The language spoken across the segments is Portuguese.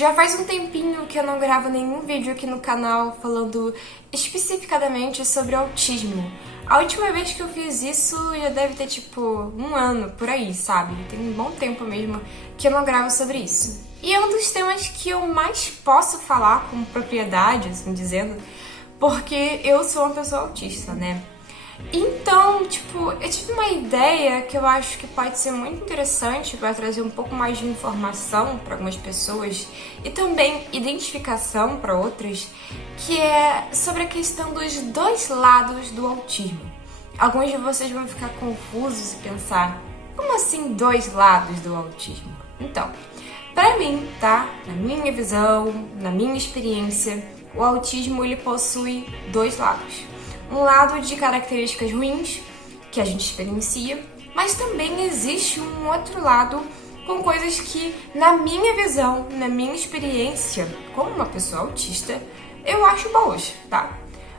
Já faz um tempinho que eu não gravo nenhum vídeo aqui no canal falando especificadamente sobre autismo. A última vez que eu fiz isso já deve ter tipo um ano, por aí, sabe? Tem um bom tempo mesmo que eu não gravo sobre isso. E é um dos temas que eu mais posso falar com propriedade, assim dizendo, porque eu sou uma pessoa autista, né? Então, tipo, eu tive uma ideia que eu acho que pode ser muito interessante para trazer um pouco mais de informação para algumas pessoas e também identificação para outras, que é sobre a questão dos dois lados do autismo. Alguns de vocês vão ficar confusos e pensar, como assim dois lados do autismo? Então, para mim, tá? Na minha visão, na minha experiência, o autismo ele possui dois lados. Um lado de características ruins, que a gente experiencia, mas também existe um outro lado com coisas que, na minha visão, na minha experiência, como uma pessoa autista, eu acho boas, tá?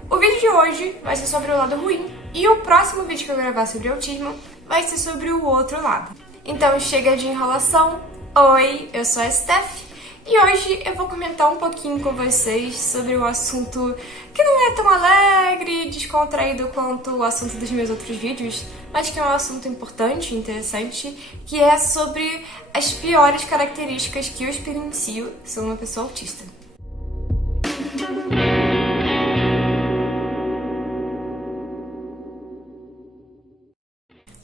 O vídeo de hoje vai ser sobre o lado ruim e o próximo vídeo que eu gravar sobre autismo vai ser sobre o outro lado. Então chega de enrolação. Oi, eu sou a Steph. E hoje eu vou comentar um pouquinho com vocês sobre um assunto que não é tão alegre e descontraído quanto o assunto dos meus outros vídeos, mas que é um assunto importante e interessante, que é sobre as piores características que eu experiencio sendo uma pessoa autista.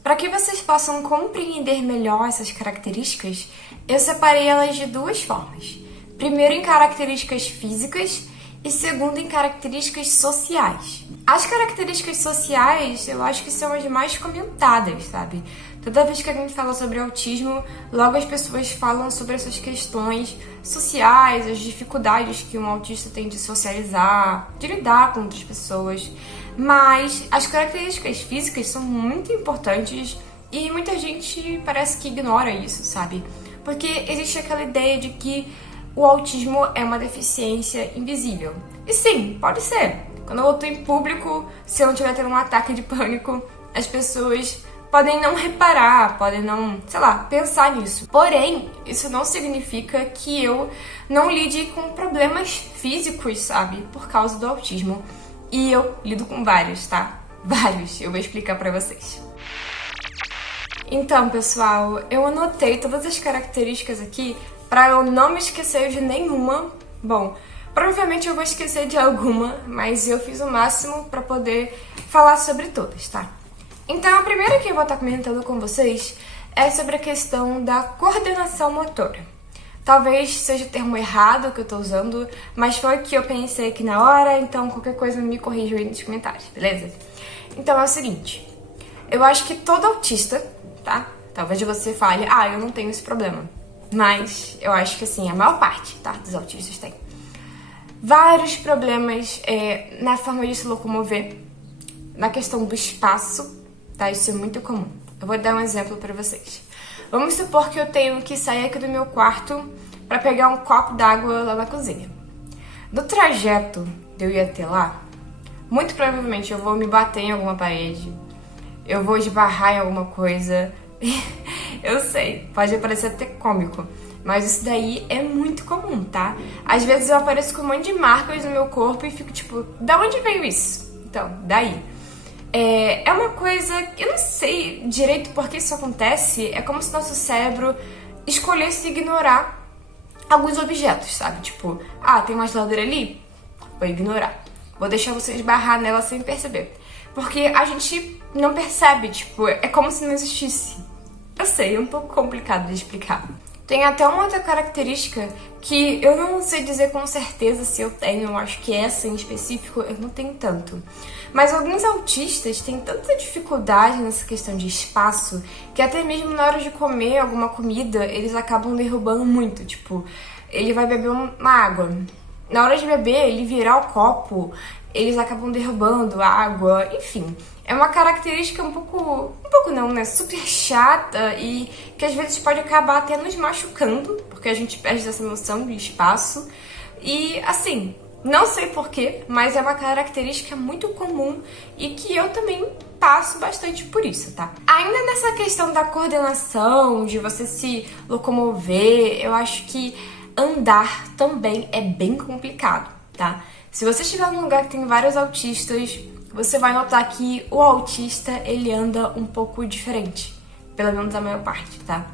Para que vocês possam compreender melhor essas características, eu separei elas de duas formas. Primeiro em características físicas e segundo em características sociais. As características sociais eu acho que são as mais comentadas, sabe? Toda vez que a gente fala sobre autismo, logo as pessoas falam sobre essas questões sociais, as dificuldades que um autista tem de socializar, de lidar com outras pessoas. Mas as características físicas são muito importantes e muita gente parece que ignora isso, sabe? Porque existe aquela ideia de que o autismo é uma deficiência invisível. E sim, pode ser. Quando eu tô em público, se eu não estiver tendo um ataque de pânico, as pessoas podem não reparar, podem não, sei lá, pensar nisso. Porém, isso não significa que eu não lide com problemas físicos, sabe? Por causa do autismo. E eu lido com vários, tá? Vários. Eu vou explicar pra vocês. Então, pessoal, eu anotei todas as características aqui pra eu não me esquecer de nenhuma. Bom, provavelmente eu vou esquecer de alguma, mas eu fiz o máximo pra poder falar sobre todas, tá? Então, a primeira que eu vou estar comentando com vocês é sobre a questão da coordenação motora. Talvez seja o termo errado que eu tô usando, mas foi o que eu pensei aqui na hora, então qualquer coisa me corrija aí nos comentários, beleza? Então é o seguinte, eu acho que todo autista, tá? Talvez você fale, eu não tenho esse problema. Mas eu acho que assim, a maior parte, tá? Dos autistas tem vários problemas na forma de se locomover, na questão do espaço, tá? Isso é muito comum. Eu vou dar um exemplo pra vocês. Vamos supor que eu tenho que sair aqui do meu quarto para pegar um copo d'água lá na cozinha. No trajeto de eu ir até lá, muito provavelmente eu vou me bater em alguma parede, eu vou esbarrar em alguma coisa. Eu sei, pode parecer até cômico, mas isso daí é muito comum, tá? Às vezes eu apareço com um monte de marcas no meu corpo e fico tipo, da onde veio isso? Então, daí. É uma coisa que eu não sei direito por que isso acontece. É como se nosso cérebro escolhesse ignorar alguns objetos, sabe? Tipo, tem uma geladeira ali? Vou ignorar. Vou deixar você esbarrar nela sem perceber. Porque a gente não percebe, tipo, é como se não existisse. Eu sei, é um pouco complicado de explicar. Tem até uma outra característica que eu não sei dizer com certeza se eu tenho, eu acho que essa em específico eu não tenho tanto. Mas alguns autistas têm tanta dificuldade nessa questão de espaço que até mesmo na hora de comer alguma comida, eles acabam derrubando muito. Tipo, ele vai beber uma água. Na hora de beber, ele virar o copo, eles acabam derrubando a água, enfim. É uma característica um pouco não, né? Super chata e que às vezes pode acabar até nos machucando, porque a gente perde essa noção de espaço. E assim, não sei porquê, mas é uma característica muito comum e que eu também passo bastante por isso, tá? Ainda nessa questão da coordenação, de você se locomover, eu acho que andar também é bem complicado, tá? Se você estiver num lugar que tem vários autistas, você vai notar que o autista, ele anda um pouco diferente, pelo menos a maior parte, tá?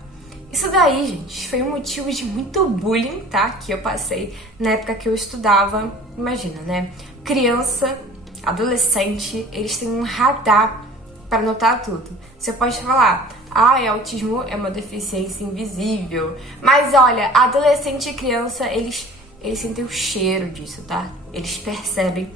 Isso daí, gente, foi um motivo de muito bullying, tá? Que eu passei na época que eu estudava. Imagina, né? Criança, adolescente, eles têm um radar para notar tudo. Você pode falar, autismo é uma deficiência invisível. Mas olha, adolescente e criança, eles sentem o cheiro disso, tá? Eles percebem.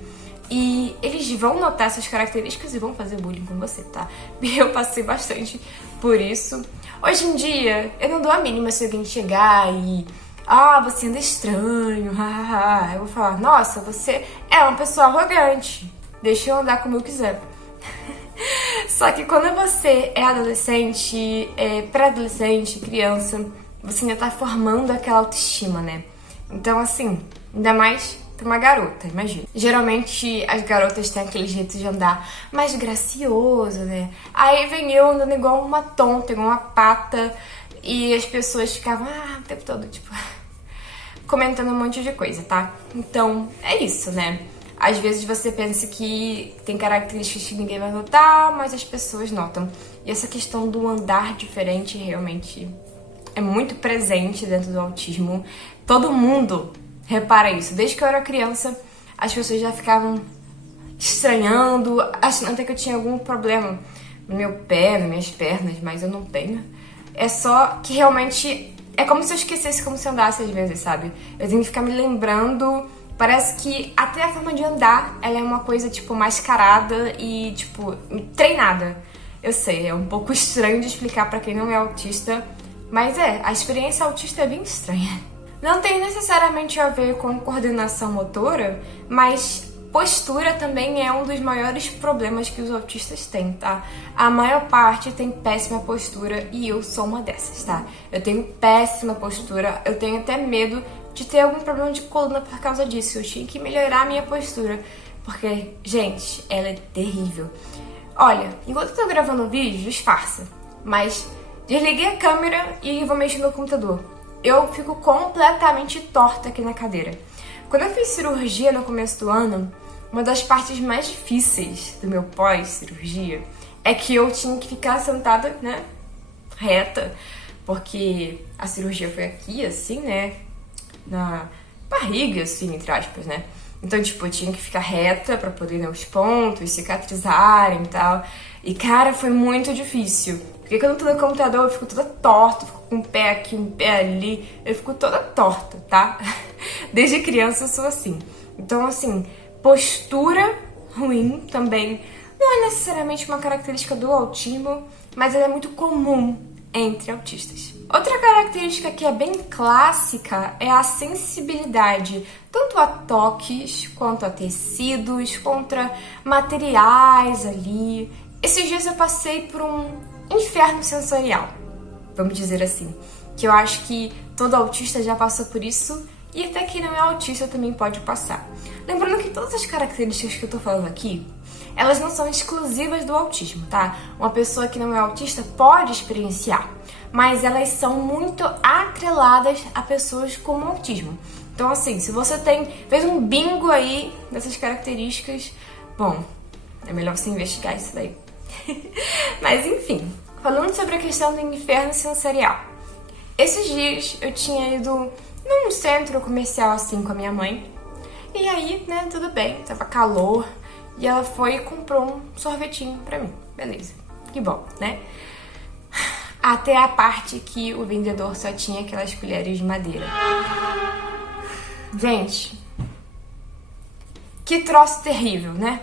E eles vão notar essas características e vão fazer bullying com você, tá? Eu passei bastante por isso. Hoje em dia, eu não dou a mínima se alguém chegar e... você anda estranho, eu vou falar, nossa, você é uma pessoa arrogante. Deixa eu andar como eu quiser. Só que quando você é adolescente, pré-adolescente, criança, você ainda tá formando aquela autoestima, né? Então, assim, ainda mais pra uma garota, imagina. Geralmente as garotas têm aquele jeito de andar mais gracioso, né? Aí vem eu andando igual uma tonta, igual uma pata, e as pessoas ficavam, o tempo todo, tipo, comentando um monte de coisa, tá? Então, é isso, né? Às vezes você pensa que tem características que ninguém vai notar, mas as pessoas notam. E essa questão do andar diferente realmente é muito presente dentro do autismo. Todo mundo repara isso. Desde que eu era criança, as pessoas já ficavam estranhando, achando até que eu tinha algum problema no meu pé, nas minhas pernas, mas eu não tenho. É só que realmente é como se eu esquecesse como se andasse às vezes, sabe? Eu tenho que ficar me lembrando. Parece que até a forma de andar, ela é uma coisa, tipo, mascarada e, tipo, treinada. Eu sei, é um pouco estranho de explicar pra quem não é autista, mas a experiência autista é bem estranha. Não tem necessariamente a ver com coordenação motora, mas postura também é um dos maiores problemas que os autistas têm, tá? A maior parte tem péssima postura e eu sou uma dessas, tá? Eu tenho péssima postura, eu tenho até medo de ter algum problema de coluna por causa disso. Eu tinha que melhorar a minha postura, porque, gente, ela é terrível. Olha, enquanto eu tô gravando o vídeo, disfarça, mas desliguei a câmera e vou mexer no computador. Eu fico completamente torta aqui na cadeira. Quando eu fiz cirurgia no começo do ano, uma das partes mais difíceis do meu pós-cirurgia é que eu tinha que ficar sentada, né, reta, porque a cirurgia foi aqui, assim, né, na barriga, assim, entre aspas, né. Então, tipo, eu tinha que ficar reta pra poder, né, os pontos cicatrizarem e tal. E, cara, foi muito difícil. Porque quando eu tô no computador, eu fico toda torta, fico com um pé aqui, um pé ali. Eu fico toda torta, tá? Desde criança eu sou assim. Então, assim, postura ruim também não é necessariamente uma característica do autismo, mas ela é muito comum entre autistas. Outra característica que é bem clássica é a sensibilidade, tanto a toques, quanto a tecidos, contra materiais ali. Esses dias eu passei por um inferno sensorial, vamos dizer assim, que eu acho que todo autista já passou por isso e até quem não é autista também pode passar. Lembrando que todas as características que eu tô falando aqui, elas não são exclusivas do autismo, tá? Uma pessoa que não é autista pode experienciar, mas elas são muito atreladas a pessoas com autismo. Então, assim, se você fez um bingo aí dessas características, bom, é melhor você investigar isso daí. Mas, enfim, falando sobre a questão do inferno sensorial. Esses dias eu tinha ido num centro comercial, assim, com a minha mãe. E aí, né, tudo bem, tava calor. E ela foi e comprou um sorvetinho pra mim. Beleza, que bom, né? Até a parte que o vendedor só tinha aquelas colheres de madeira. Gente, que troço terrível, né?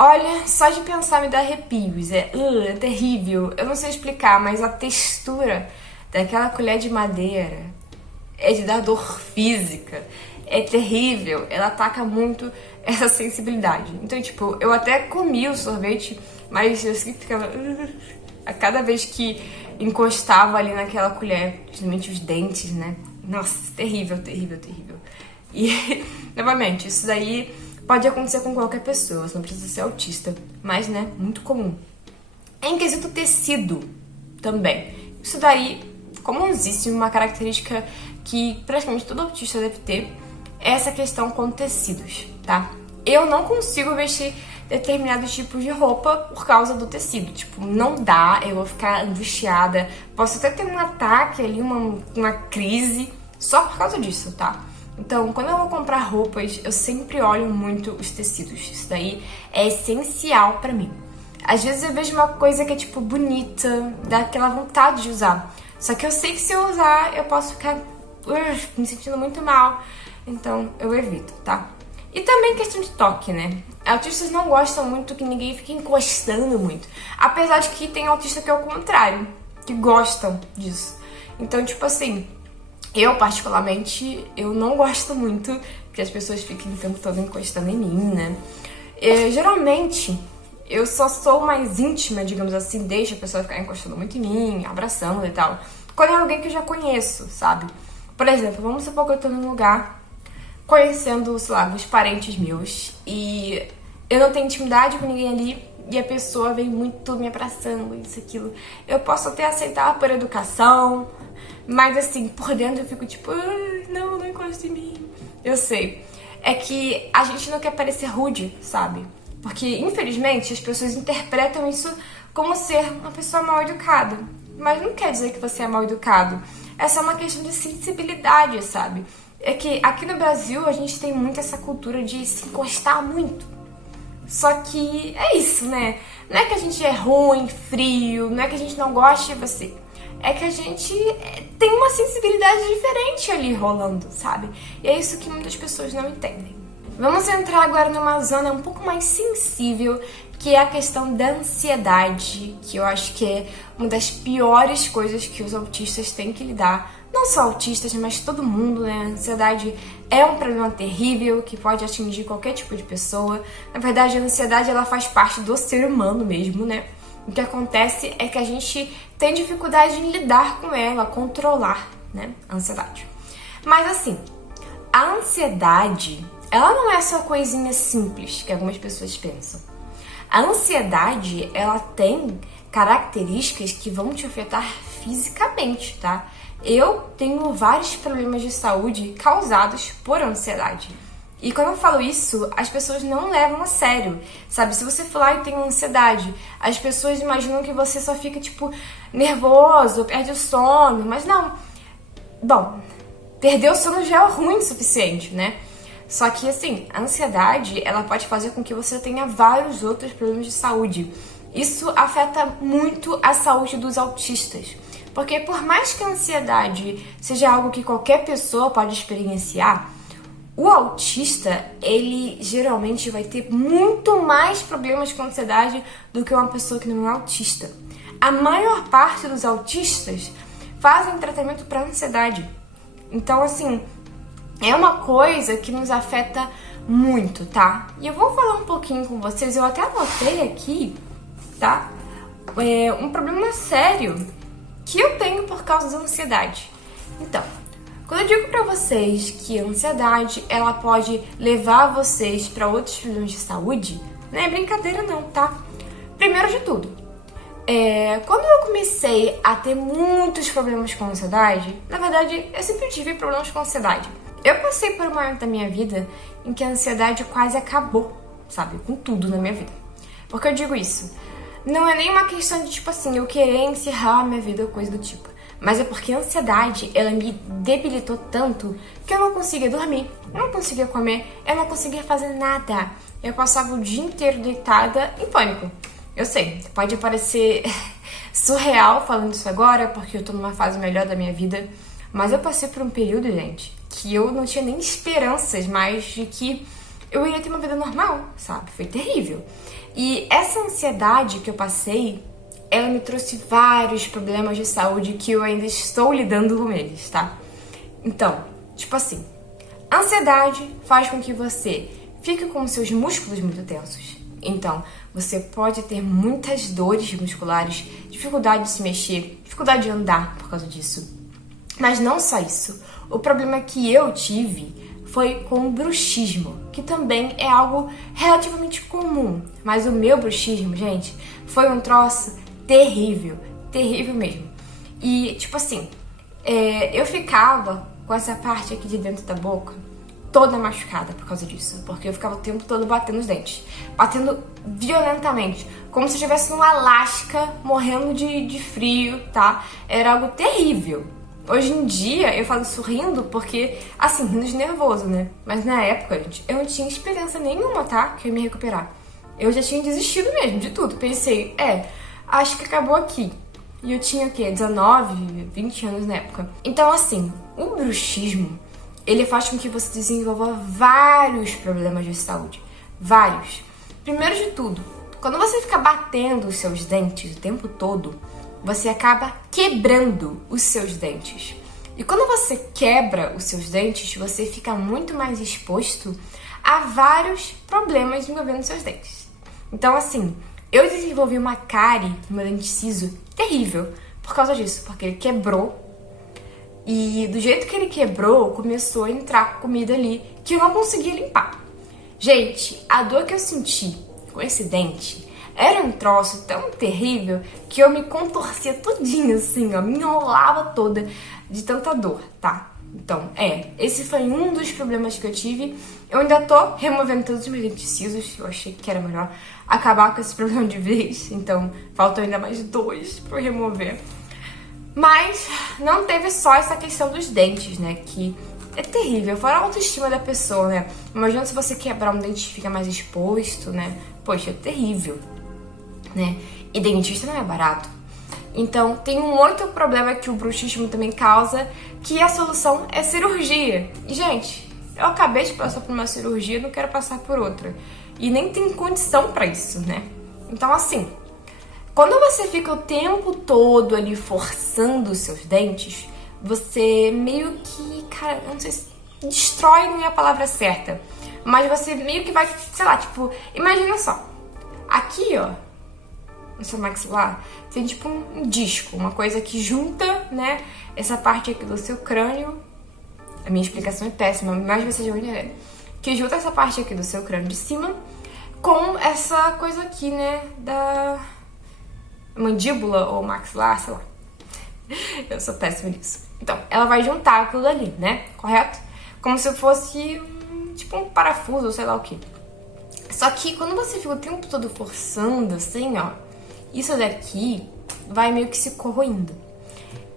Olha, só de pensar me dá arrepios. É terrível. Eu não sei explicar, mas a textura daquela colher de madeira é de dar dor física. É terrível. Ela ataca muito essa sensibilidade. Então, tipo, eu até comi o sorvete, mas eu sempre ficava... A cada vez que encostava ali naquela colher, justamente os dentes, né? Nossa, terrível, terrível, terrível. E, novamente, isso daí pode acontecer com qualquer pessoa, você não precisa ser autista, mas, né, muito comum. Em quesito tecido, também. Isso daí, comumzíssimo, uma característica que praticamente todo autista deve ter, é essa questão com tecidos, tá? Eu não consigo vestir determinados tipos de roupa por causa do tecido. Tipo, não dá, eu vou ficar angustiada. Posso até ter um ataque ali, uma crise, só por causa disso, tá? Então, quando eu vou comprar roupas, eu sempre olho muito os tecidos. Isso daí é essencial pra mim. Às vezes eu vejo uma coisa que é, tipo, bonita, dá aquela vontade de usar. Só que eu sei que se eu usar, eu posso ficar me sentindo muito mal. Então, eu evito, tá? E também questão de toque, né? Autistas não gostam muito que ninguém fique encostando muito. Apesar de que tem autista que é o contrário, que gostam disso. Então, tipo assim, eu particularmente, eu não gosto muito que as pessoas fiquem o tempo todo encostando em mim, né? Geralmente, eu só sou mais íntima, digamos assim, deixo a pessoa ficar encostando muito em mim, abraçando e tal. Quando é alguém que eu já conheço, sabe? Por exemplo, vamos supor que eu tô num lugar conhecendo, sei lá, os parentes meus e eu não tenho intimidade com ninguém ali e a pessoa vem muito me abraçando, isso, aquilo. Eu posso até aceitar por educação, mas assim, por dentro eu fico tipo, não encosta em mim. Eu sei. É que a gente não quer parecer rude, sabe? Porque, infelizmente, as pessoas interpretam isso como ser uma pessoa mal educada. Mas não quer dizer que você é mal educado. É só uma questão de sensibilidade, sabe? É que aqui no Brasil a gente tem muito essa cultura de se encostar muito. Só que é isso, né? Não é que a gente é ruim, frio, não é que a gente não gosta de você. É que a gente tem uma sensibilidade diferente ali rolando, sabe? E é isso que muitas pessoas não entendem. Vamos entrar agora numa zona um pouco mais sensível, que é a questão da ansiedade, que eu acho que é uma das piores coisas que os autistas têm que lidar. Não só autistas, mas todo mundo, né? A ansiedade é um problema terrível que pode atingir qualquer tipo de pessoa. Na verdade, a ansiedade ela faz parte do ser humano mesmo, né? O que acontece é que a gente tem dificuldade em lidar com ela, controlar, né? A ansiedade. Mas assim, a ansiedade, ela não é só coisinha simples que algumas pessoas pensam. A ansiedade, ela tem características que vão te afetar fisicamente, tá? Eu tenho vários problemas de saúde causados por ansiedade. E quando eu falo isso, as pessoas não levam a sério, sabe? Se você falar e tem ansiedade, as pessoas imaginam que você só fica, tipo, nervoso, perde o sono, mas não. Bom, perder o sono já é ruim o suficiente, né? Só que, assim, a ansiedade, ela pode fazer com que você tenha vários outros problemas de saúde. Isso afeta muito a saúde dos autistas. Porque por mais que a ansiedade seja algo que qualquer pessoa pode experienciar, o autista, ele geralmente vai ter muito mais problemas com ansiedade do que uma pessoa que não é autista. A maior parte dos autistas fazem tratamento para ansiedade. Então, assim, é uma coisa que nos afeta muito, tá? E eu vou falar um pouquinho com vocês, eu até anotei aqui, tá? Um problema sério que eu tenho por causa da ansiedade. Então, quando eu digo pra vocês que a ansiedade, ela pode levar vocês pra outros problemas de saúde, não é brincadeira não, tá? Primeiro de tudo, quando eu comecei a ter muitos problemas com ansiedade, na verdade, eu sempre tive problemas com ansiedade. Eu passei por um momento da minha vida em que a ansiedade quase acabou, sabe? Com tudo na minha vida. Por que eu digo isso? Não é nem uma questão de, tipo assim, eu querer encerrar a minha vida ou coisa do tipo. Mas é porque a ansiedade, ela me debilitou tanto que eu não conseguia dormir, eu não conseguia comer, eu não conseguia fazer nada. Eu passava o dia inteiro deitada em pânico. Eu sei, pode parecer surreal falando isso agora, porque eu tô numa fase melhor da minha vida. Mas eu passei por um período, gente, que eu não tinha nem esperanças mais de que eu iria ter uma vida normal, sabe? Foi terrível. E essa ansiedade que eu passei, ela me trouxe vários problemas de saúde que eu ainda estou lidando com eles, tá? Então, tipo assim, a ansiedade faz com que você fique com os seus músculos muito tensos. Então, você pode ter muitas dores musculares, dificuldade de se mexer, dificuldade de andar por causa disso. Mas não só isso. O problema que eu tive foi com o bruxismo, que também é algo relativamente comum. Mas o meu bruxismo, gente, foi um troço terrível, terrível mesmo. E, tipo assim, eu ficava com essa parte aqui de dentro da boca toda machucada por causa disso, porque eu ficava o tempo todo batendo os dentes, batendo violentamente, como se eu estivesse no Alasca morrendo de frio, tá? Era algo terrível. Hoje em dia eu falo isso rindo porque, assim, rindo de nervoso, né? Mas na época, gente, eu não tinha esperança nenhuma, tá? Que eu ia me recuperar. Eu já tinha desistido mesmo de tudo. Pensei, acho que acabou aqui. E eu tinha o quê? 19, 20 anos na época. Então, assim, o bruxismo, ele faz com que você desenvolva vários problemas de saúde. Vários. Primeiro de tudo, quando você fica batendo os seus dentes o tempo todo, você acaba quebrando os seus dentes. E quando você quebra os seus dentes, você fica muito mais exposto a vários problemas envolvendo os seus dentes. Então, assim, eu desenvolvi uma cárie no meu dente siso terrível por causa disso, porque ele quebrou. E do jeito que ele quebrou, começou a entrar comida ali que eu não conseguia limpar. Gente, a dor que eu senti com esse dente era um troço tão terrível que eu me contorcia todinha assim, ó, me enrolava toda de tanta dor, tá? Então, esse foi um dos problemas que eu tive. Eu ainda tô removendo todos os meus dentes cisos, eu achei que era melhor acabar com esse problema de vez, então faltam ainda mais 2 pra eu remover. Mas não teve só essa questão dos dentes, né, que é terrível, fora a autoestima da pessoa, né? Imagina se você quebrar um dente e fica mais exposto, né? Poxa, é terrível, né? E dentista não é barato. Então, tem um outro problema que o bruxismo também causa, que a solução é cirurgia. E, gente, eu acabei de passar por uma cirurgia, não quero passar por outra. E nem tem condição pra isso, né? Então, assim, quando você fica o tempo todo ali forçando os seus dentes, você meio que, cara, eu não sei se destrói não é a palavra certa, mas você meio que vai, sei lá, tipo, imagina só, aqui, ó, no seu maxilar, tem tipo um disco, uma coisa que junta, né, essa parte aqui do seu crânio, a minha explicação é péssima, mas vocês vão entender, que junta essa parte aqui do seu crânio de cima com essa coisa aqui, né, da mandíbula ou maxilar, sei lá. Eu sou péssima nisso. Então, ela vai juntar aquilo ali, né? Correto? Como se fosse tipo um parafuso ou sei lá o que. Só que quando você fica o tempo todo forçando assim, ó, isso daqui vai meio que se corroendo.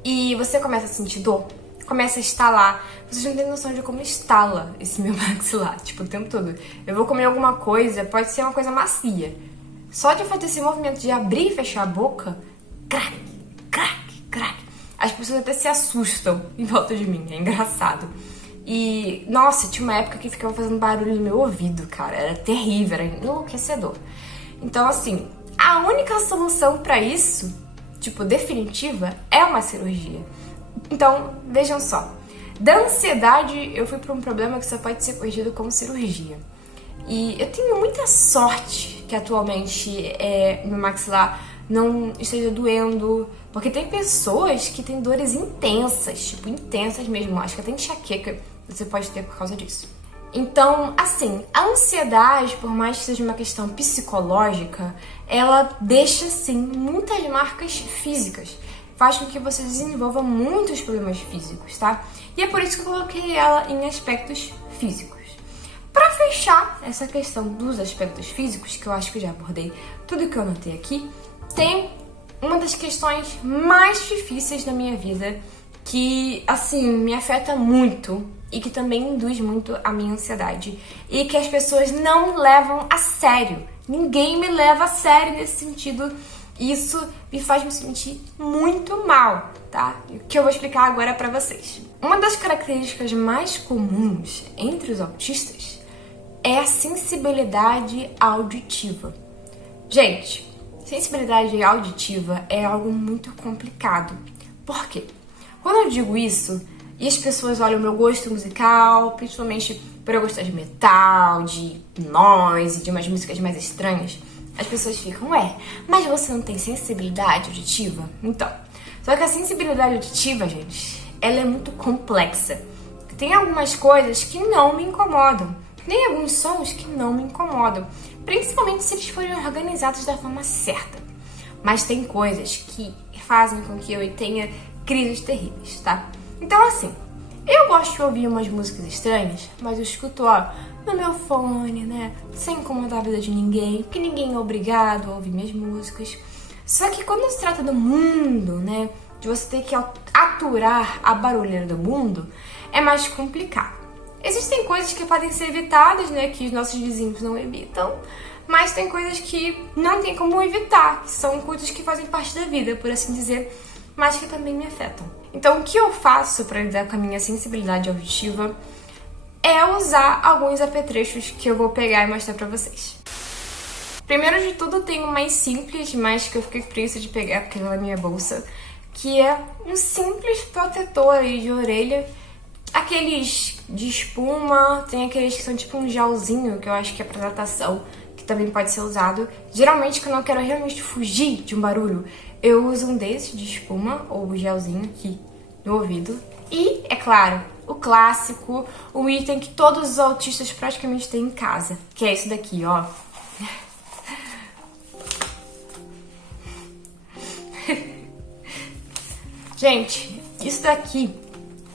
E você começa a sentir dor, começa a estalar. Vocês não têm noção de como estala esse meu maxilar, tipo, o tempo todo. Eu vou comer alguma coisa, pode ser uma coisa macia. Só de fazer esse movimento de abrir e fechar a boca, crack, crack, crack. As pessoas até se assustam em volta de mim, é engraçado. E, nossa, tinha uma época que ficava fazendo barulho no meu ouvido, cara. Era terrível, era enlouquecedor. Então, assim, a única solução pra isso, tipo, definitiva, é uma cirurgia. Então, vejam só. Da ansiedade, eu fui pra um problema que só pode ser corrigido com cirurgia. E eu tenho muita sorte que atualmente meu maxilar não esteja doendo, porque tem pessoas que têm dores intensas, tipo, intensas mesmo, acho que até enxaqueca você pode ter por causa disso. Então, assim, a ansiedade, por mais que seja uma questão psicológica, ela deixa, sim, muitas marcas físicas, faz com que você desenvolva muitos problemas físicos, tá? E é por isso que eu coloquei ela em aspectos físicos. Para fechar essa questão dos aspectos físicos, que eu acho que eu já abordei tudo que eu anotei aqui, tem uma das questões mais difíceis da minha vida, que, assim, me afeta muito e que também induz muito a minha ansiedade. E que as pessoas não levam a sério. Ninguém me leva a sério nesse sentido. Isso me faz me sentir muito mal, tá? E o que eu vou explicar agora pra vocês. Uma das características mais comuns entre os autistas é a sensibilidade auditiva. Gente, sensibilidade auditiva é algo muito complicado. Por quê? Quando eu digo isso, e as pessoas olham o meu gosto musical, principalmente por eu gostar de metal, de noise, de umas músicas mais estranhas, as pessoas ficam, mas você não tem sensibilidade auditiva? Então, só que a sensibilidade auditiva, gente, ela é muito complexa. Tem algumas coisas que não me incomodam. Tem alguns sons que não me incomodam, principalmente se eles forem organizados da forma certa. Mas tem coisas que fazem com que eu tenha crises terríveis, tá? Então, assim, Eu gosto de ouvir umas músicas estranhas, mas eu escuto, ó, no meu fone, né? Sem incomodar a vida de ninguém, porque ninguém é obrigado a ouvir minhas músicas. Só que quando se trata do mundo, né? De você ter que aturar a barulheira do mundo, é mais complicado. Existem coisas que podem ser evitadas, né? Que os nossos vizinhos não evitam. Mas tem coisas que não tem como evitar, que são coisas que fazem parte da vida, por assim dizer, mas que também me afetam. Então, o que eu faço para lidar com a minha sensibilidade auditiva é usar alguns apetrechos que eu vou pegar e mostrar pra vocês. Primeiro de tudo, tem o mais simples, mas que eu fiquei com preguiça de pegar porque ela é na minha bolsa, que é um simples protetor aí de orelha. Aqueles de espuma, tem aqueles que são tipo um gelzinho, que eu acho que é pra natação, que também pode ser usado. Geralmente, quando eu quero realmente fugir de um barulho, eu uso um desses de espuma, ou gelzinho aqui no ouvido. E, é claro, o clássico, o item que todos os autistas praticamente têm em casa, que é esse daqui, ó. Gente, isso daqui,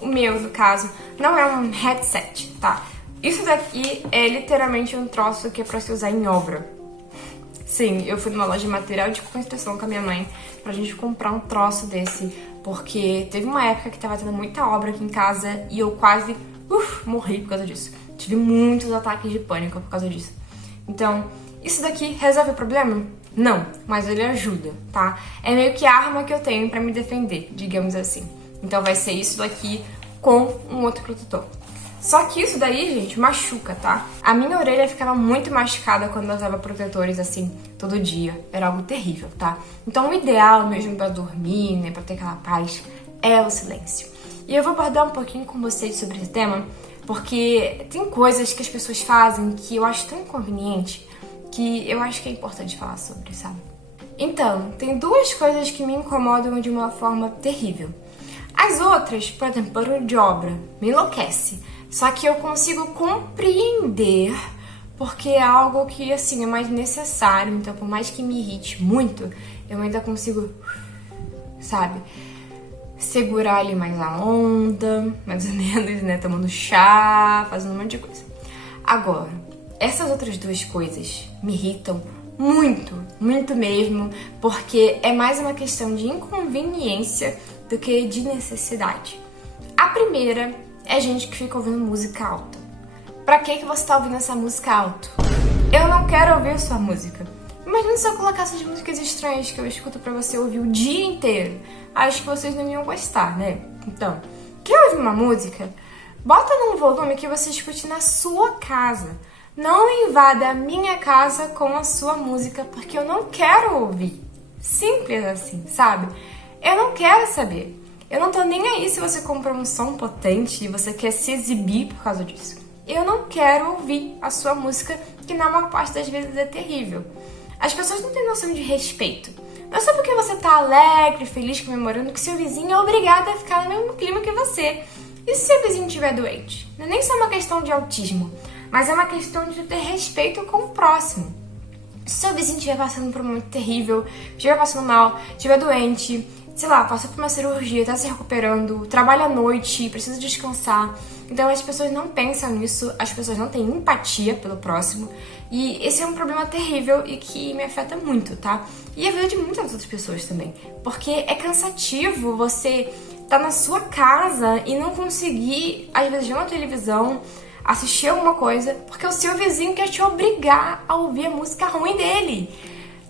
o meu no caso, não é um headset, tá? Isso daqui é literalmente um troço que é pra se usar em obra. Sim, eu fui numa loja de material de construção com a minha mãe pra gente comprar um troço desse, porque teve uma época que tava tendo muita obra aqui em casa e eu quase morri por causa disso. Tive muitos ataques de pânico por causa disso. Então, isso daqui resolve o problema? Não, mas ele ajuda, tá? É meio que a arma que eu tenho pra me defender, digamos assim. Então vai ser isso daqui com um outro protetor. Só que isso daí, gente, machuca, tá? A minha orelha ficava muito machucada quando eu usava protetores assim, todo dia. Era algo terrível, tá? Então o ideal mesmo pra dormir, né, pra ter aquela paz, é o silêncio. E eu vou abordar um pouquinho com vocês sobre esse tema, porque tem coisas que as pessoas fazem que eu acho tão inconveniente, que eu acho que é importante falar sobre, sabe? Então, tem duas coisas que me incomodam de uma forma terrível. As outras, por exemplo, barulho de obra, me enlouquece. Só que eu consigo compreender porque é algo que, assim, é mais necessário. Então, por mais que me irrite muito, eu ainda consigo, sabe, segurar ali mais a onda, mais ou menos, né, tomando chá, fazendo um monte de coisa. Agora, essas outras duas coisas me irritam muito, muito mesmo, porque é mais uma questão de inconveniência do que de necessidade. A primeira é gente que fica ouvindo música alta. Pra que você tá ouvindo essa música alta? Eu não quero ouvir sua música. Imagina se eu colocasse as músicas estranhas que eu escuto pra você ouvir o dia inteiro. Acho que vocês não iam gostar, né? Então, quer ouvir uma música? Bota num volume que você escute na sua casa. Não invada a minha casa com a sua música, porque eu não quero ouvir. Simples assim, sabe? Eu não quero saber. Eu não tô nem aí se você comprou um som potente e você quer se exibir por causa disso. Eu não quero ouvir a sua música, que na maior parte das vezes é terrível. As pessoas não têm noção de respeito. Não é só porque você tá alegre, feliz, comemorando, que seu vizinho é obrigado a ficar no mesmo clima que você. E se seu vizinho estiver doente? Não é nem só uma questão de autismo, mas é uma questão de ter respeito com o próximo. Se seu vizinho estiver passando por um momento terrível, estiver passando mal, estiver doente, sei lá, passou por uma cirurgia, tá se recuperando, trabalha à noite, precisa descansar. Então as pessoas não pensam nisso, as pessoas não têm empatia pelo próximo. E esse é um problema terrível e que me afeta muito, tá? E a vida de muitas outras pessoas também. Porque é cansativo você tá na sua casa e não conseguir, às vezes, ver uma televisão, assistir alguma coisa, porque o seu vizinho quer te obrigar a ouvir a música ruim dele.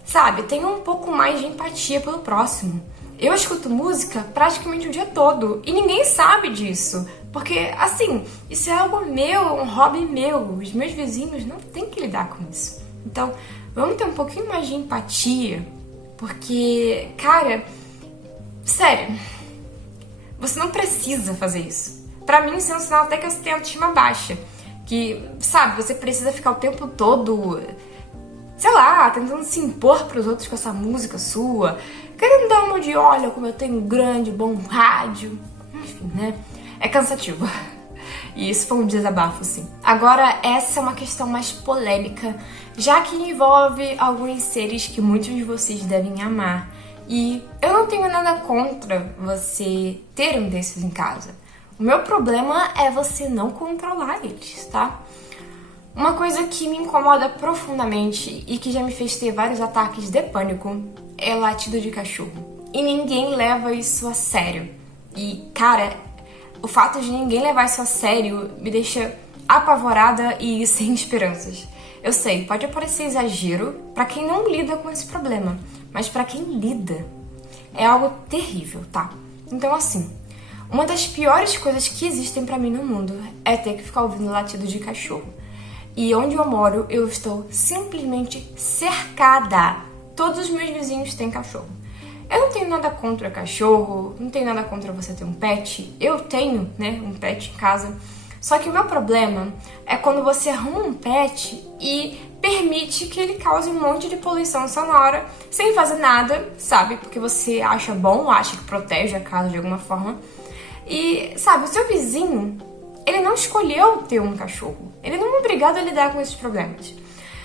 Sabe? Tenha um pouco mais de empatia pelo próximo. Eu escuto música praticamente o dia todo e ninguém sabe disso. Porque, assim, isso é algo meu, um hobby meu. Os meus vizinhos não têm que lidar com isso. Então, vamos ter um pouquinho mais de empatia. Porque, cara, sério, você não precisa fazer isso. Pra mim, isso é um sinal até que você tem autoestima baixa. Que, sabe, você precisa ficar o tempo todo, sei lá, tentando se impor pros outros com essa música sua. Querendo dar uma de, olha como eu tenho um grande, bom rádio. Enfim, né? É cansativo. E isso foi um desabafo, sim. Agora, essa é uma questão mais polêmica, já que envolve alguns seres que muitos de vocês devem amar. E eu não tenho nada contra você ter um desses em casa. O meu problema é você não controlar eles, tá? Uma coisa que me incomoda profundamente e que já me fez ter vários ataques de pânico é latido de cachorro. E ninguém leva isso a sério. E, cara, o fato de ninguém levar isso a sério me deixa apavorada e sem esperanças. Eu sei, pode parecer exagero pra quem não lida com esse problema, mas pra quem lida é algo terrível, tá? Então, assim, uma das piores coisas que existem pra mim no mundo é ter que ficar ouvindo latido de cachorro. E onde eu moro, eu estou simplesmente cercada. Todos os meus vizinhos têm cachorro. Eu não tenho nada contra cachorro, não tenho nada contra você ter um pet. Eu tenho, né, um pet em casa. Só que o meu problema é quando você arruma um pet e permite que ele cause um monte de poluição sonora sem fazer nada, sabe? Porque você acha bom, acha que protege a casa de alguma forma. E, sabe, o seu vizinho, ele não escolheu ter um cachorro. Ele não é obrigado a lidar com esses problemas.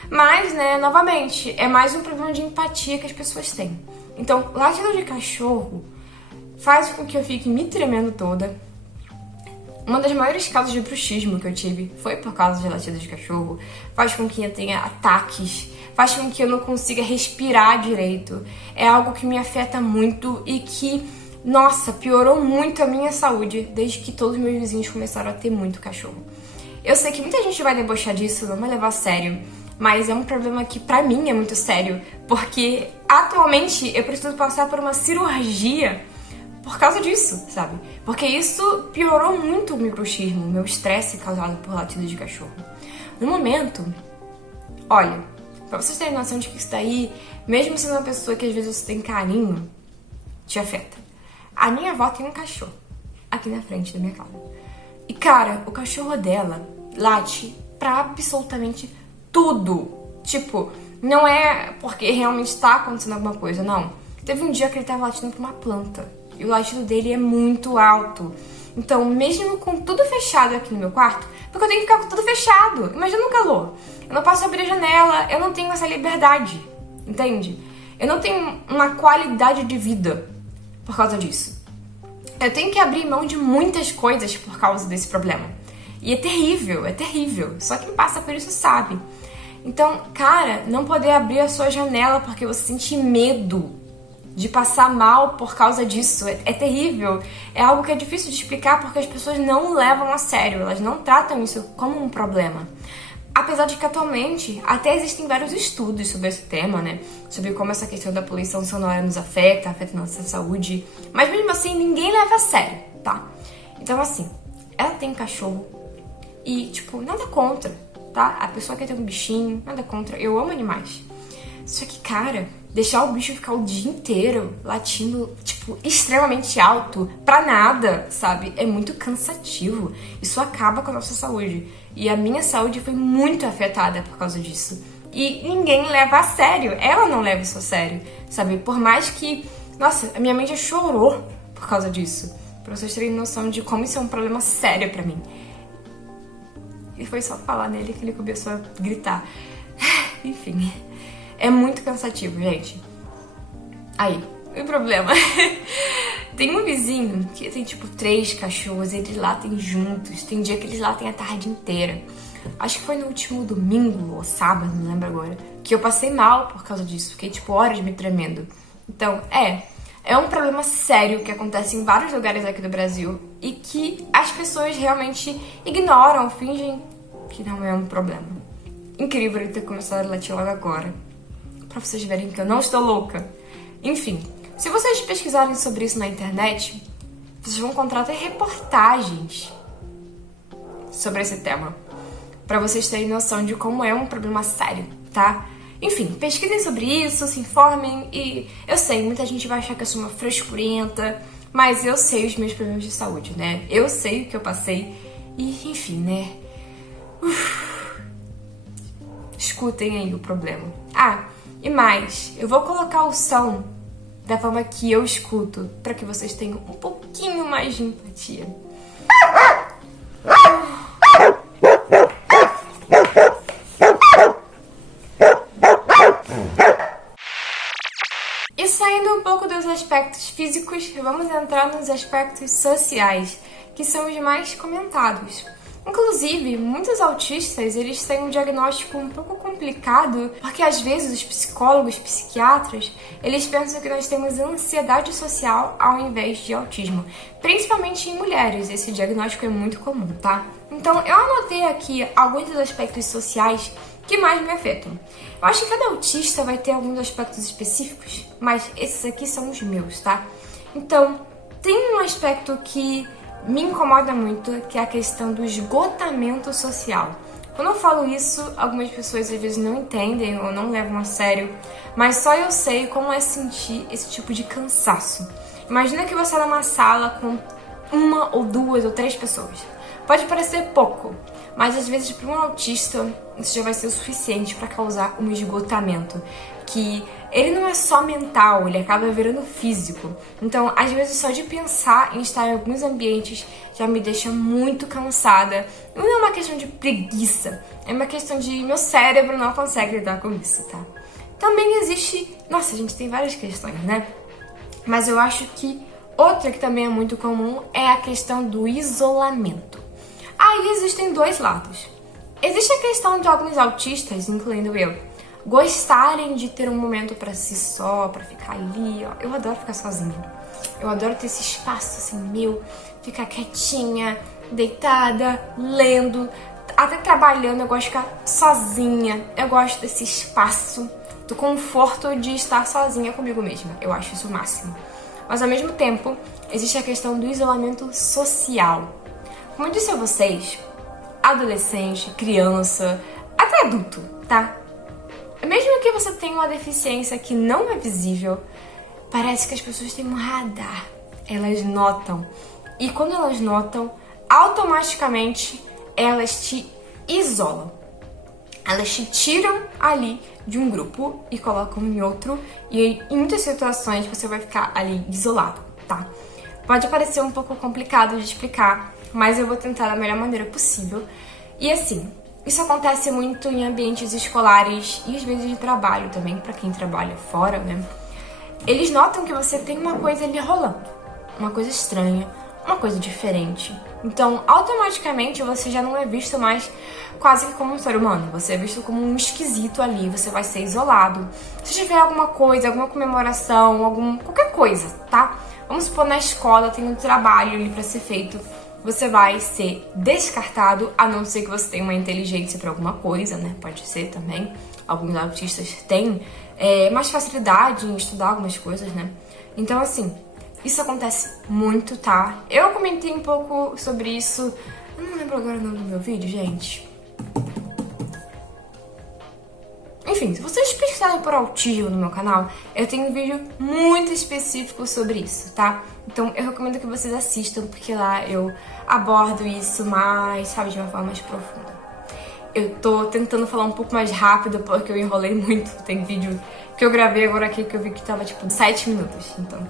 Mas, né, novamente, é mais um problema de empatia que as pessoas têm. Então, latido de cachorro faz com que eu fique me tremendo toda. Uma das maiores causas de bruxismo que eu tive foi por causa de latido de cachorro. Faz com que eu tenha ataques, faz com que eu não consiga respirar direito. É algo que me afeta muito e que, nossa, piorou muito a minha saúde desde que todos os meus vizinhos começaram a ter muito cachorro. Eu sei que muita gente vai debochar disso, não vai levar a sério, mas é um problema que pra mim é muito sério, porque atualmente eu preciso passar por uma cirurgia por causa disso, sabe? Porque isso piorou muito o meu bruxismo, o meu estresse causado por latido de cachorro. No momento, olha, pra vocês terem noção de que isso daí, mesmo sendo uma pessoa que às vezes você tem carinho, te afeta. A minha avó tem um cachorro aqui na frente da minha casa. E, cara, o cachorro dela late pra absolutamente tudo. Tipo, não é porque realmente tá acontecendo alguma coisa, não. Teve um dia que ele tava latindo pra uma planta. E o latido dele é muito alto. Então, mesmo com tudo fechado aqui no meu quarto, porque eu tenho que ficar com tudo fechado. Imagina o calor. Eu não posso abrir a janela, eu não tenho essa liberdade. Entende? Eu não tenho uma qualidade de vida por causa disso. Eu tenho que abrir mão de muitas coisas por causa desse problema. E é terrível, é terrível. Só quem passa por isso sabe. Então, cara, não poder abrir a sua janela porque você sente medo de passar mal por causa disso é terrível. É algo que é difícil de explicar porque as pessoas não levam a sério. Elas não tratam isso como um problema. Apesar de que atualmente até existem vários estudos sobre esse tema, né? Sobre como essa questão da poluição sonora nos afeta nossa saúde. Mas mesmo assim, ninguém leva a sério, tá? Então assim, ela tem cachorro e, tipo, nada contra, tá? A pessoa quer ter um bichinho, nada contra. Eu amo animais. Só que, cara, deixar o bicho ficar o dia inteiro latindo, tipo, extremamente alto, pra nada, sabe? É muito cansativo. Isso acaba com a nossa saúde. E a minha saúde foi muito afetada por causa disso. E ninguém leva a sério. Ela não leva isso a sério, sabe? Por mais que... Nossa, a minha mãe já chorou por causa disso. Pra vocês terem noção de como isso é um problema sério pra mim. E foi só falar nele que ele começou a gritar. Enfim... É muito cansativo, gente. Aí, o problema. Tem um vizinho que tem, tipo, 3 cachorros. Eles latem juntos. Tem dia que eles latem a tarde inteira. Acho que foi no último domingo ou sábado, não lembro agora, que eu passei mal por causa disso. Fiquei, tipo, horas me tremendo. Então, é um problema sério que acontece em vários lugares aqui do Brasil e que as pessoas realmente ignoram, fingem que não é um problema. Incrível ele ter começado a latir logo agora. Pra vocês verem que eu não estou louca. Enfim, se vocês pesquisarem sobre isso na internet, vocês vão encontrar até reportagens sobre esse tema. Pra vocês terem noção de como é um problema sério, tá? Enfim, pesquisem sobre isso, se informem e... Eu sei, muita gente vai achar que eu sou uma frescurenta, mas eu sei os meus problemas de saúde, né? Eu sei o que eu passei e, enfim, né? Escutem aí o problema. E mais, eu vou colocar o som da forma que eu escuto, pra que vocês tenham um pouquinho mais de empatia. E saindo um pouco dos aspectos físicos, vamos entrar nos aspectos sociais, que que são os mais comentados. Inclusive, muitos autistas, eles têm um diagnóstico um pouco complicado, porque às vezes os psicólogos, psiquiatras, eles pensam que nós temos ansiedade social ao invés de autismo. Principalmente em mulheres, esse diagnóstico é muito comum, tá? Então, eu anotei aqui alguns dos aspectos sociais que mais me afetam. Eu acho que cada autista vai ter alguns aspectos específicos, mas esses aqui são os meus, tá? Então, tem um aspecto que me incomoda muito, que é a questão do esgotamento social. Quando eu falo isso, algumas pessoas às vezes não entendem ou não levam a sério, mas só eu sei como é sentir esse tipo de cansaço. Imagina que você está numa sala com uma ou duas ou três pessoas. Pode parecer pouco, mas às vezes para um autista isso já vai ser o suficiente para causar um esgotamento, que ele não é só mental, ele acaba virando físico. Então, às vezes, só de pensar em estar em alguns ambientes já me deixa muito cansada. Não é uma questão de preguiça, é uma questão de meu cérebro não consegue lidar com isso, tá? Também existe... Nossa, a gente tem várias questões, né? Mas eu acho que outra que também é muito comum é a questão do isolamento. Aí existem dois lados. Existe a questão de alguns autistas, incluindo eu, gostarem de ter um momento pra si só, pra ficar ali, ó. Eu adoro ficar sozinha. Eu adoro ter esse espaço assim meu, ficar quietinha, deitada, lendo, até trabalhando. Eu gosto de ficar sozinha. Eu gosto desse espaço, do conforto de estar sozinha comigo mesma. Eu acho isso o máximo. Mas ao mesmo tempo, existe a questão do isolamento social. Como eu disse a vocês, adolescente, criança, até adulto, tá? Mesmo que você tenha uma deficiência que não é visível, parece que as pessoas têm um radar. Elas notam. E quando elas notam, automaticamente elas te isolam. Elas te tiram ali de um grupo e colocam em outro. E em muitas situações você vai ficar ali isolado, tá? Pode parecer um pouco complicado de explicar, mas eu vou tentar da melhor maneira possível. E assim, isso acontece muito em ambientes escolares e às vezes de trabalho também, pra quem trabalha fora, né? Eles notam que você tem uma coisa ali rolando, uma coisa estranha, uma coisa diferente. Então, automaticamente você já não é visto mais quase que como um ser humano, você é visto como um esquisito ali, você vai ser isolado. Se tiver alguma coisa, alguma comemoração, qualquer coisa, tá? Vamos supor, na escola tem um trabalho ali pra ser feito, você vai ser descartado, a não ser que você tenha uma inteligência para alguma coisa, né? Pode ser também. Alguns autistas têm mais facilidade em estudar algumas coisas, né? Então, assim, isso acontece muito, tá? Eu comentei um pouco sobre isso. Eu não lembro agora o nome do meu vídeo, gente. Enfim, se vocês pesquisarem por autismo no meu canal, eu tenho um vídeo muito específico sobre isso, tá? Então eu recomendo que vocês assistam, porque lá eu abordo isso mais, sabe, de uma forma mais profunda. Eu tô tentando falar um pouco mais rápido, porque eu enrolei muito. Tem vídeo que eu gravei agora aqui que eu vi que tava tipo 7 minutos, então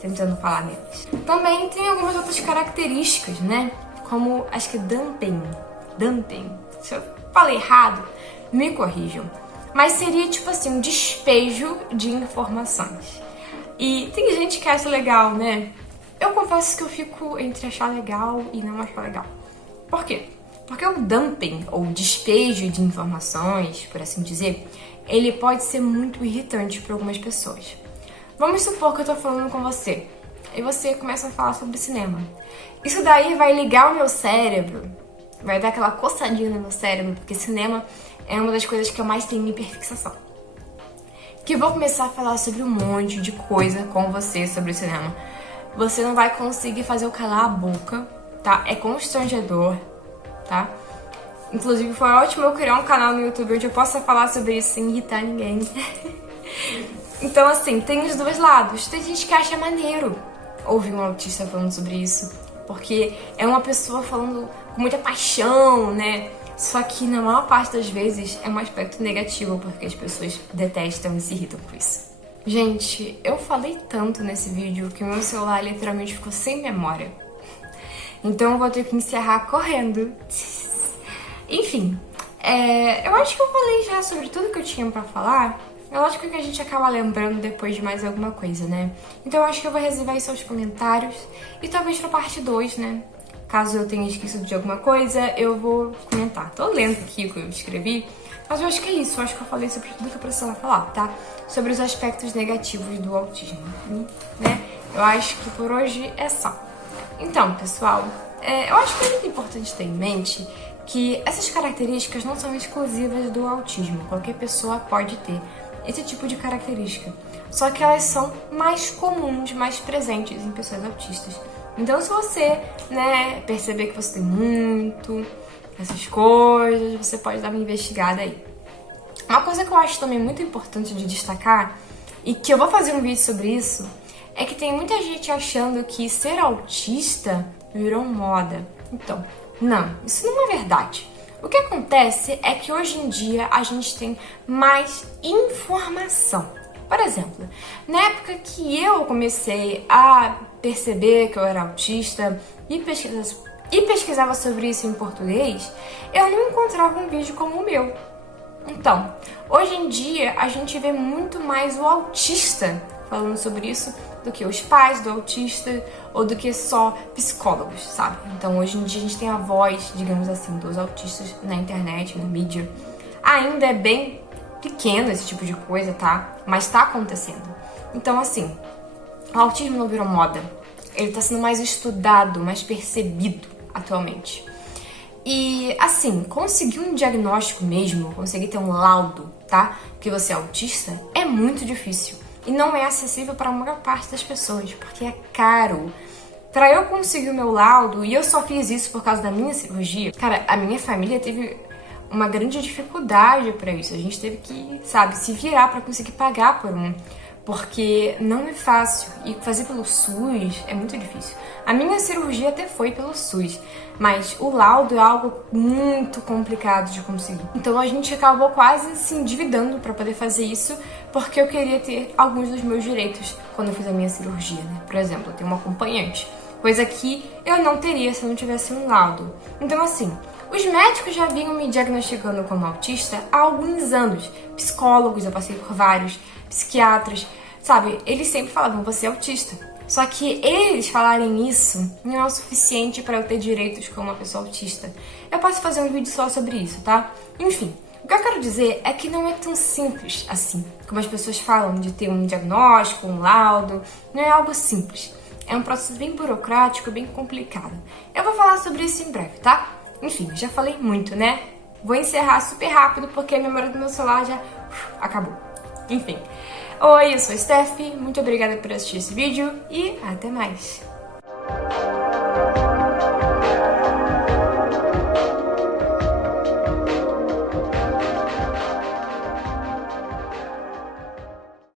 tentando falar menos. Também tem algumas outras características, né? Como, acho que dumping. Se eu falei errado, me corrijam. Mas seria tipo assim, um despejo de informações. E tem gente que acha legal, né? Eu confesso que eu fico entre achar legal e não achar legal. Por quê? Porque o dumping, ou despejo de informações, por assim dizer, ele pode ser muito irritante para algumas pessoas. Vamos supor que eu tô falando com você, e você começa a falar sobre cinema. Isso daí vai ligar o meu cérebro, vai dar aquela coçadinha no meu cérebro, porque cinema é uma das coisas que eu mais tenho hiperfixação. Que vou começar a falar sobre um monte de coisa com você sobre o cinema. Você não vai conseguir fazer eu calar a boca, tá? É constrangedor, tá? Inclusive foi ótimo eu criar um canal no YouTube onde eu possa falar sobre isso sem irritar ninguém. Então assim, tem os dois lados. Tem gente que acha maneiro ouvir um autista falando sobre isso, porque é uma pessoa falando com muita paixão, né? Só que na maior parte das vezes é um aspecto negativo, porque as pessoas detestam e se irritam com isso. Gente, eu falei tanto nesse vídeo que o meu celular literalmente ficou sem memória. Então eu vou ter que encerrar correndo. Enfim, eu acho que eu falei já sobre tudo que eu tinha pra falar. É lógico que a gente acaba lembrando depois de mais alguma coisa, né? Então eu acho que eu vou reservar isso aos comentários e talvez pra parte 2, né? Caso eu tenha esquecido de alguma coisa, eu vou comentar. Tô lendo aqui o que eu escrevi, mas eu acho que é isso. Eu acho que eu falei sobre tudo que eu precisava falar, tá? Sobre os aspectos negativos do autismo, né? Eu acho que por hoje é só. Então, pessoal, eu acho que é muito importante ter em mente que essas características não são exclusivas do autismo. Qualquer pessoa pode ter esse tipo de característica. Só que elas são mais comuns, mais presentes em pessoas autistas. Então, se você, né, perceber que você tem muito essas coisas, você pode dar uma investigada aí. Uma coisa que eu acho também muito importante de destacar, e que eu vou fazer um vídeo sobre isso, é que tem muita gente achando que ser autista virou moda. Então, não, isso não é verdade. O que acontece é que hoje em dia a gente tem mais informação. Por exemplo, na época que eu comecei a perceber que eu era autista e pesquisava sobre isso em português, eu não encontrava um vídeo como o meu. Então, hoje em dia a gente vê muito mais o autista falando sobre isso do que os pais do autista ou do que só psicólogos, sabe? Então, hoje em dia a gente tem a voz, digamos assim, dos autistas na internet, na mídia. Ainda é bem pequeno esse tipo de coisa, tá? Mas tá acontecendo. Então, assim, o autismo não virou moda. Ele tá sendo mais estudado, mais percebido atualmente. E, assim, conseguir um diagnóstico mesmo, conseguir ter um laudo, tá? Que você é autista, é muito difícil. E não é acessível para a maior parte das pessoas, porque é caro. Para eu conseguir o meu laudo, e eu só fiz isso por causa da minha cirurgia, cara, a minha família teve uma grande dificuldade para isso. A gente teve que, sabe, se virar para conseguir pagar por um, porque não é fácil. E fazer pelo SUS é muito difícil. A minha cirurgia até foi pelo SUS, mas o laudo é algo muito complicado de conseguir. Então a gente acabou quase se endividando para poder fazer isso, porque eu queria ter alguns dos meus direitos quando eu fiz a minha cirurgia, né? Por exemplo, eu tenho uma acompanhante, coisa que eu não teria se eu não tivesse um laudo. Então, assim, os médicos já vinham me diagnosticando como autista há alguns anos. Psicólogos, eu passei por vários, psiquiatras, sabe? Eles sempre falavam, você é autista. Só que eles falarem isso não é o suficiente para eu ter direitos como uma pessoa autista. Eu posso fazer um vídeo só sobre isso, tá? Enfim, o que eu quero dizer é que não é tão simples assim, como as pessoas falam de ter um diagnóstico, um laudo. Não é algo simples. É um processo bem burocrático, bem complicado. Eu vou falar sobre isso em breve, tá? Enfim, já falei muito, né? Vou encerrar super rápido porque a memória do meu celular já acabou. Enfim. Oi, eu sou a Steph, muito obrigada por assistir esse vídeo e até mais!